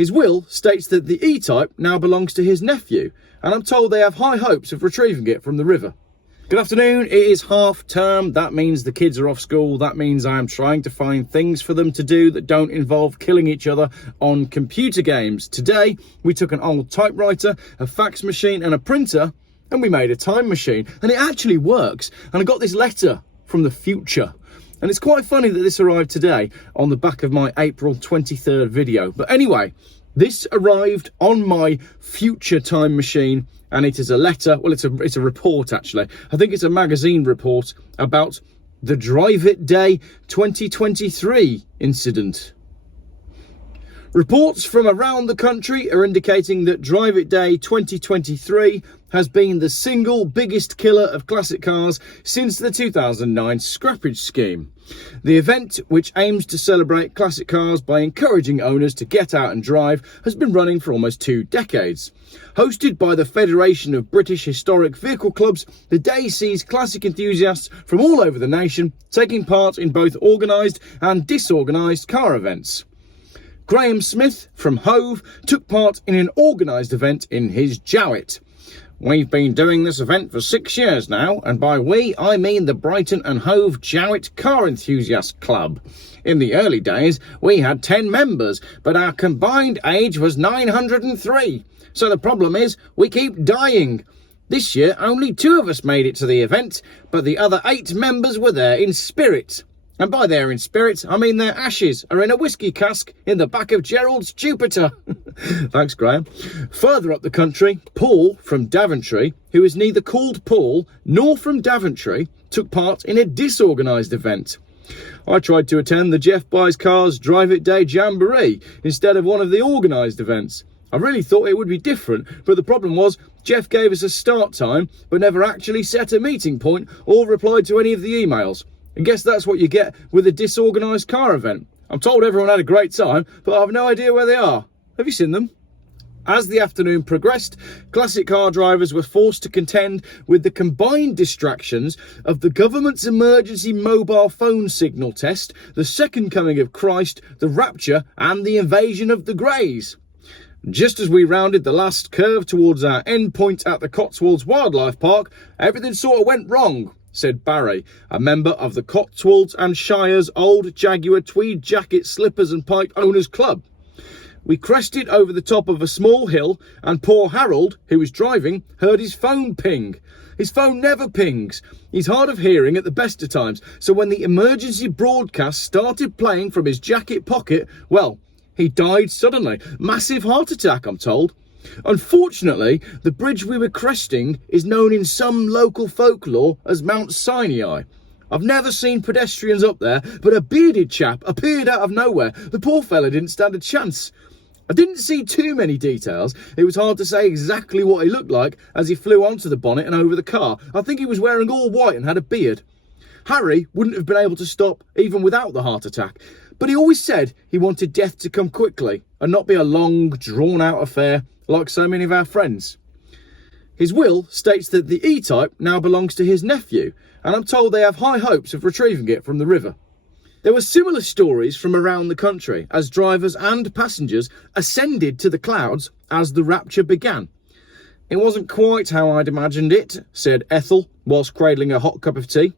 His will states that the E Type now belongs to his nephew, and I'm told they have high hopes of retrieving it from the river. Good afternoon, it is half term. That means the kids are off school. That means I am trying to find things for them to do that don't involve killing each other on computer games. Today, we took an old typewriter, a fax machine and a printer, and we made a time machine. And it actually works. And I got this letter from the future. And it's quite funny that this arrived today on the back of my April 23rd video. But anyway, this arrived on my future time machine, and it is a letter. Well, it's a report, actually. I think it's a magazine report about the Drive It Day 2023 incident. Reports from around the country are indicating that Drive It Day 2023 has been the single biggest killer of classic cars since the 2009 scrappage scheme. The event, which aims to celebrate classic cars by encouraging owners to get out and drive, has been running for almost 2 decades. Hosted by the Federation of British Historic Vehicle Clubs, the day sees classic enthusiasts from all over the nation taking part in both organised and disorganised car events. Graham Smith from HOVE took part in an organised event in his Jowett. We've been doing this event for 6 years now, and by we, I mean the Brighton and Hove Jowett Car Enthusiast Club. In the early days, we had 10 members, but our combined age was 903. So the problem is, we keep dying. This year, only 2 of us made it to the event, but the other 8 members were there in spirit. And by there in spirit, I mean their ashes are in a whiskey cask in the back of Gerald's Jupiter. Thanks, Graham. Further up the country, Paul from Daventry, who is neither called Paul nor from Daventry, took part in a disorganised event. I tried to attend the Geoff Buys Cars Drive It Day Jamboree instead of one of the organised events. I really thought it would be different, but the problem was Geoff gave us a start time but never actually set a meeting point or replied to any of the emails. I guess that's what you get with a disorganised car event. I'm told everyone had a great time, but I have no idea where they are. Have you seen them? As the afternoon progressed, classic car drivers were forced to contend with the combined distractions of the government's emergency mobile phone signal test, the second coming of Christ, the rapture, and the invasion of the Greys. Just as we rounded the last curve towards our end point at the Cotswolds Wildlife Park, everything sort of went wrong, said Barry, a member of the Cotswolds and Shire's Old Jaguar Tweed Jacket Slippers and Pipe Owners Club. We crested over the top of a small hill, and poor Harold, who was driving, heard his phone ping. His phone never pings. He's hard of hearing at the best of times, so when the emergency broadcast started playing from his jacket pocket, well, he died suddenly. Massive heart attack, I'm told. Unfortunately, the bridge we were cresting is known in some local folklore as Mount Sinai. I've never seen pedestrians up there, but a bearded chap appeared out of nowhere. The poor fella didn't stand a chance. I didn't see too many details. It was hard to say exactly what he looked like as he flew onto the bonnet and over the car. I think he was wearing all white and had a beard. Harry wouldn't have been able to stop even without the heart attack, but he always said he wanted death to come quickly and not be a long, drawn-out affair like so many of our friends. His will states that the E Type now belongs to his nephew, and I'm told they have high hopes of retrieving it from the river. There were similar stories from around the country as drivers and passengers ascended to the clouds as the rapture began. It wasn't quite how I'd imagined it, said Ethel, whilst cradling a hot cup of tea.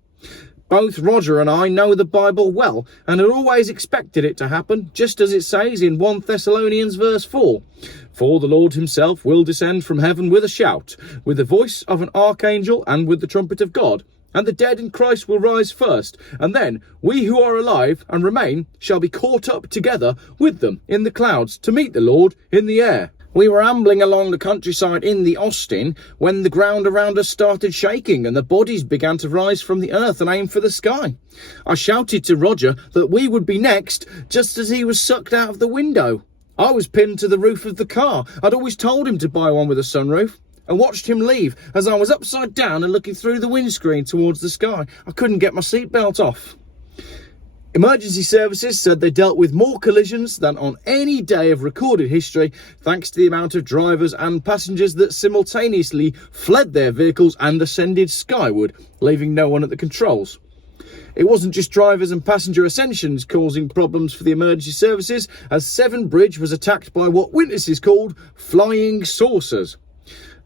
Both Roger and I know the Bible well and had always expected it to happen, just as it says in 1 Thessalonians verse 4. For the Lord himself will descend from heaven with a shout, with the voice of an archangel and with the trumpet of God. And the dead in Christ will rise first, and then we who are alive and remain shall be caught up together with them in the clouds to meet the Lord in the air. We were ambling along the countryside in the Austin when the ground around us started shaking and the bodies began to rise from the earth and aim for the sky. I shouted to Roger that we would be next just as he was sucked out of the window. I was pinned to the roof of the car. I'd always told him to buy one with a sunroof. I watched him leave as I was upside down and looking through the windscreen towards the sky. I couldn't get my seatbelt off. Emergency services said they dealt with more collisions than on any day of recorded history, thanks to the amount of drivers and passengers that simultaneously fled their vehicles and ascended skyward, leaving no one at the controls. It wasn't just drivers and passenger ascensions causing problems for the emergency services, as Severn Bridge was attacked by what witnesses called flying saucers.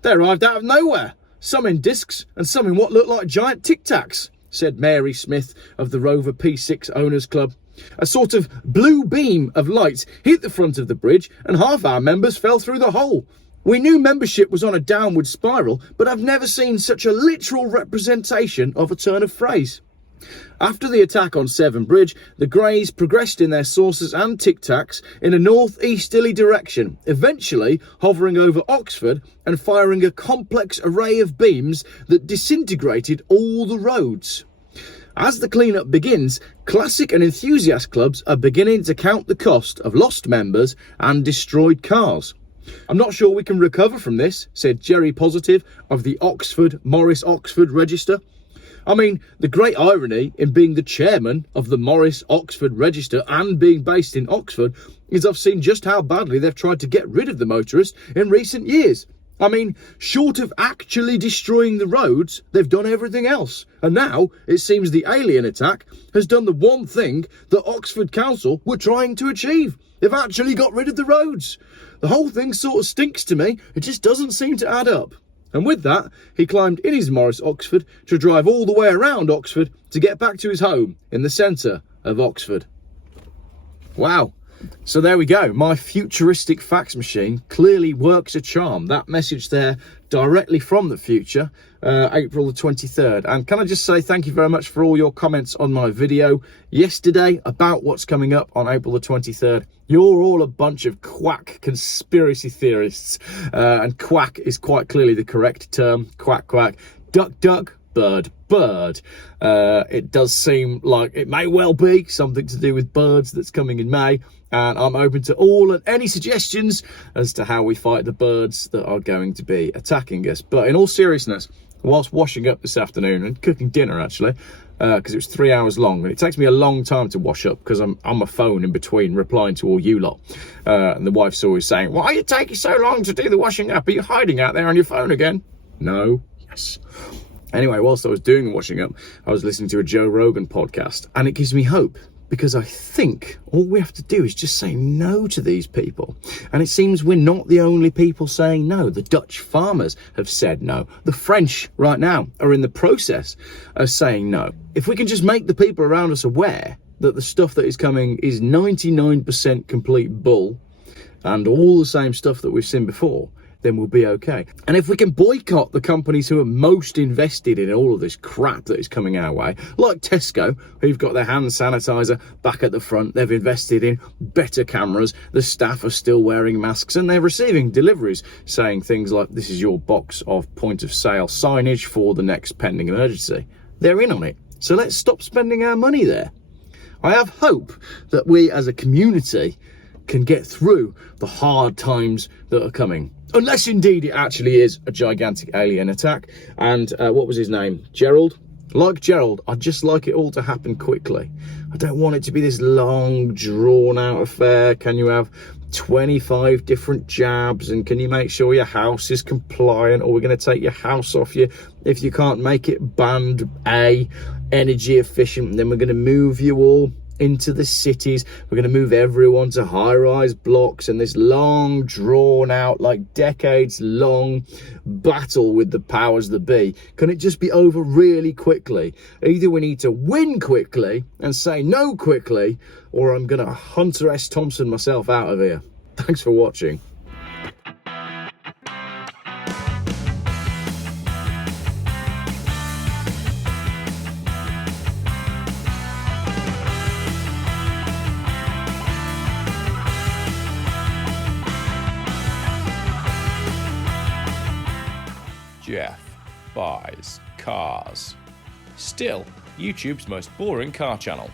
They arrived out of nowhere, some in discs and some in what looked like giant Tic Tacs, said Mary Smith of the Rover P6 Owners Club. A sort of blue beam of light hit the front of the bridge and half our members fell through the hole. We knew membership was on a downward spiral, but I've never seen such a literal representation of a turn of phrase. After the attack on Severn Bridge, the Greys progressed in their saucers and Tic Tacs in a north-easterly direction, eventually hovering over Oxford and firing a complex array of beams that disintegrated all the roads. As the clean-up begins, classic and enthusiast clubs are beginning to count the cost of lost members and destroyed cars. I'm not sure we can recover from this, said GERRY Positive of the Morris Oxford Register. I mean, the great irony in being the chairman of the Morris Oxford Register and being based in Oxford is I've seen just how badly they've tried to get rid of the motorist in recent years. I mean, short of actually destroying the roads, they've done everything else. And now it seems the alien attack has done the one thing that Oxford Council were trying to achieve. They've actually got rid of the roads. The whole thing sort of stinks to me. It just doesn't seem to add up. And with that, he climbed in his Morris Oxford to drive all the way around Oxford to get back to his home in the centre of Oxford. Wow. So there we go. My futuristic fax machine clearly works a charm. That message there directly from the future, April the 23rd. And can I just say thank you very much for all your comments on my video yesterday about what's coming up on April the 23rd. You're all a bunch of quack conspiracy theorists. And quack is quite clearly the correct term. Quack, quack. Duck, duck. Bird, bird. It does seem like it may well be something to do with birds that's coming in May, and I'm open to all and any suggestions as to how we fight the birds that are going to be attacking us. But in all seriousness, whilst washing up this afternoon and cooking dinner actually, because it was 3 hours long, and it takes me a long time to wash up because I'm on my phone in between replying to all you lot, and the wife's always saying, why are you taking so long to do the washing up? Are you hiding out there on your phone again? No. Yes. Anyway, whilst I was doing the washing up, I was listening to a Joe Rogan podcast, and it gives me hope because I think all we have to do is just say no to these people. And it seems we're not the only people saying no. The Dutch farmers have said no. The French right now are in the process of saying no. If we can just make the people around us aware that the stuff that is coming is 99% complete bull and all the same stuff that we've seen before, then we'll be okay. And if we can boycott the companies who are most invested in all of this crap that is coming our way, like Tesco, who've got their hand sanitizer back at the front, they've invested in better cameras, the staff are still wearing masks, and they're receiving deliveries saying things like, this is your box of point of sale signage for the next pending emergency. They're in on it. So let's stop spending our money there. I have hope that we as a community can get through the hard times that are coming. Unless indeed it actually is a gigantic alien attack. And what was his name? Gerald? Like Gerald, I'd just like it all to happen quickly. I don't want it to be this long, drawn-out affair. Can you have 25 different jabs? And can you make sure your house is compliant? Or we're going to take your house off you if you can't make it band A, energy efficient. And then we're going to move you all into the cities. We're going to move everyone to high-rise blocks, and this long, drawn-out, like decades-long battle with the powers that be, can it just be over really quickly? Either we need to win quickly and say no quickly, or I'm going to Hunter S. Thompson myself out of here. Thanks for watching. Geoff buys cars. Still, YouTube's most boring car channel.